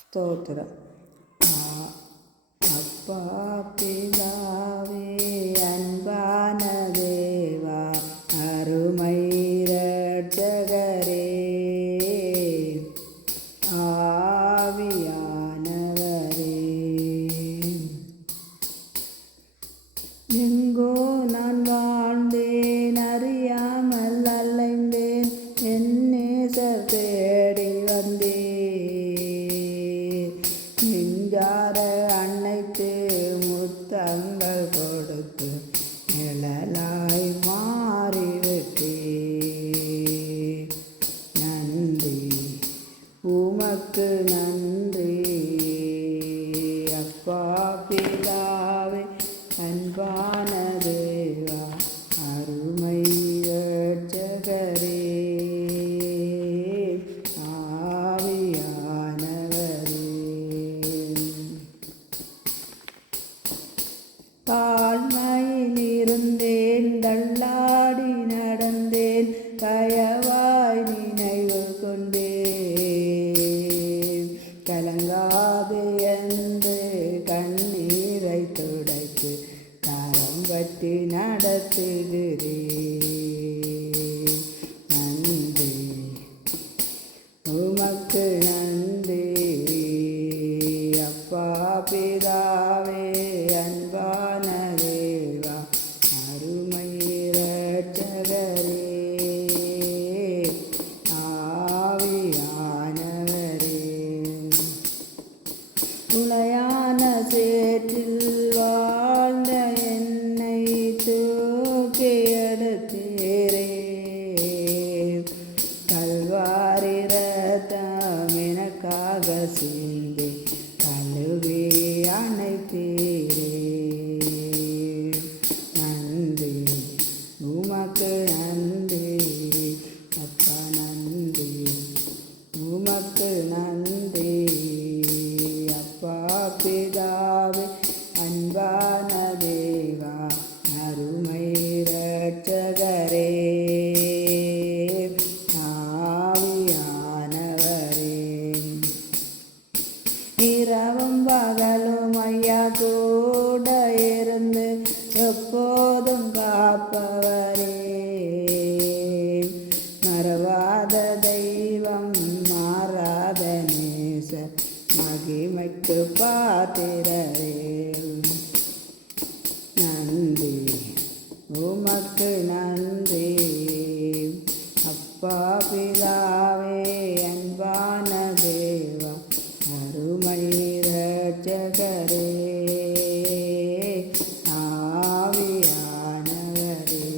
ஸ்தோத்திரம். அப்பா பிதாவே அன்பான தேவா அருமை இரட்சகரே ஆவியானவரே, எங்கோ நான் வாழ்ந்தேன், அறியாமல் அலைந்தேன், என் நேசர் தேடி வந்தேன். நெஞ்சார அன்னைக்கு முத்தங்கள் கொடுத்து நிழலாய் மாறிவிட்டே. நன்றி உமக்கு நன்றி. அப்பா பிதாவே அன்பான தேவா அருமை இரட்சகரே தாழ்மையில் இருந்தேன், தள்ளாடி நடந்தேன், தயவாய் நினைவு கொண்டேன். கலங்காது என்று கண்ணீரை துடைத்து கரம் பற்றி நடத்துகிறேன். நன்றி உமக்கு நன்றி. அப்பா பிதாவே அன்பான தேவா அருமை இரட்சகரே ஆவியானவரே, உளையான சேற்றில் வாழ்ந்த என்னை தூக்கி எடுத்தீரே. கல்வாரி ரத்தம் எனக்காக சிந்தி கழுவி அணைத்தீரே. நன்றி உமக்கு நன்றி. அப்பா நன்றி உமக்கு நன்றி. அப்பா பிதாவே அன்பான தேவா அருமை இரட்சகரே ஆவியானவரே, இரவும் பகலும் ஐயா கூட இருந்து எப்போதும் காப்பவரே. மறவாத தெய்வம் மாறாத நேசர் மகிமைக்கு பாத்திரரே. நன்றி உமக்கு நன்றி. அப்பா பிதாவே அன்பான தேவா அருமை இரட்சகரே ஆவியானவரே,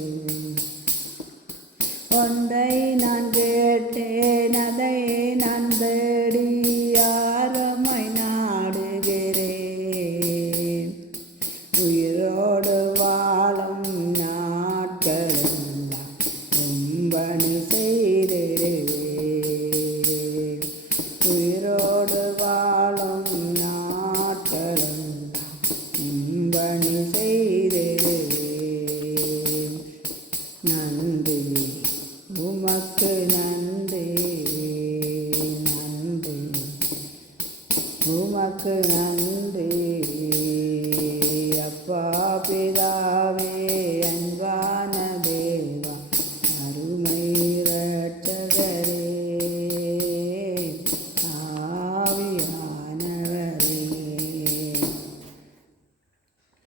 ஒன்றை நான் கேட்டேன், அதை நான் தேடி ஆரமாய் நாடுகிறேன். உயிரோடு வாழும் நாட்களெல்லாம் உம்பணி செய்திடுவேன். உயிரோடு வாழும் நாட்களெல்லாம் உம்பணி செய்திடுவேன். நன்றி உமக்கு நன்றி. நன்றி உமக்கு நன்றி. அப்பா பிதாவே